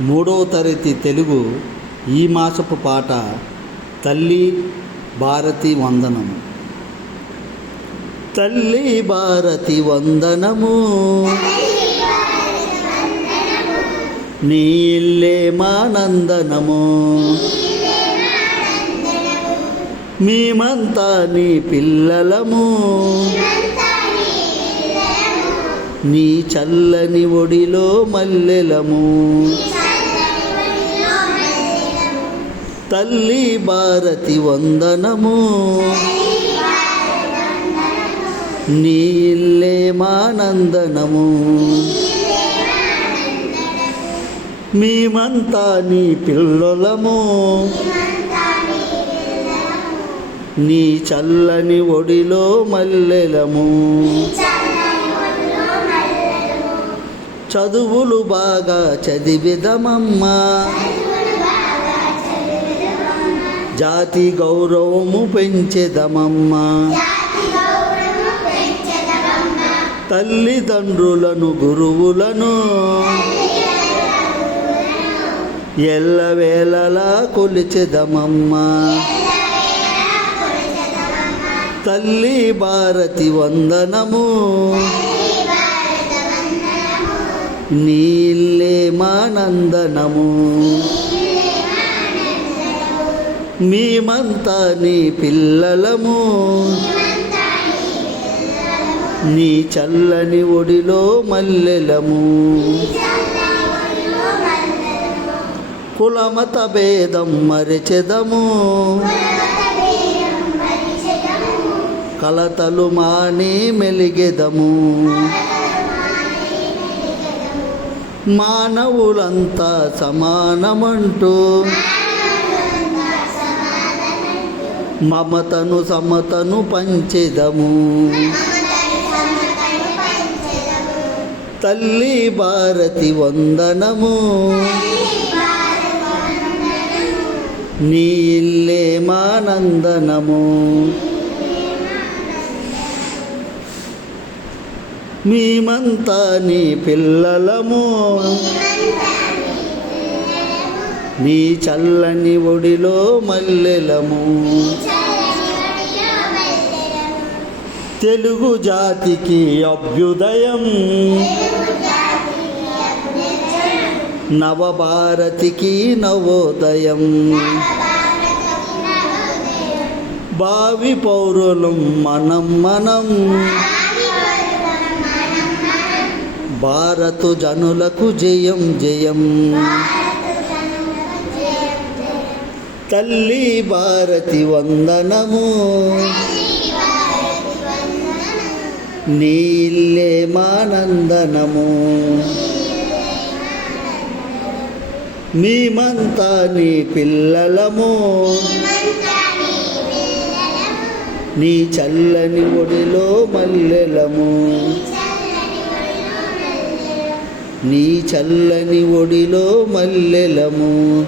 మూడవ తరగతి తెలుగు ఈ మాసపు పాట తల్లి భారతి వందనము తల్లి భారతి వందనము. నీ ఇల్లే మానందనము మేమంతా నీ పిల్లలము. నీ చల్లని ఒడిలో మల్లెలము. తల్లి భారతి వందనము. నీ మానందనము. మేమంతా నీ పిల్లలము. నీ చల్లని ఒడిలో మల్లెలము. చదువులు బాగా చదివిదమమ్మా. జాతి గౌరవము పెంచెదమమ్మా. తల్లిదండ్రులను గురువులను. ఎల్లవేళలా కొలిచెదమమ్మా. తల్లి భారతి వందనము. నీళ్ళే మానందనము మేమంతా నీ పిల్లలము. నీ చల్లని ఒడిలో మల్లెలము. కులమత భేదం మరిచెదము. కలతలు మాని మెలిగెదము. మానవులంతా సమానమంటూ. మమతను సమతను పంచెదము. తల్లి భారతి వందనము. నీ ఇల్లే మానందనము. మేమంతా నీ పిల్లలము. నీ చల్లని ఒడిలో మల్లెలము. తెలుగు జాతికి అభ్యుదయం. నవభారతికి నవోదయం. భావి పౌరులం మనం మనం. భారతు జనులకు జయం జయం. తల్లి భారతి వందనము. నీల్లే మానందనము. మేమంతా నీ పిల్లలము. నీ చల్లని ఒడిలో మల్లెలము. నీ చల్లని ఒడిలో మల్లెలము.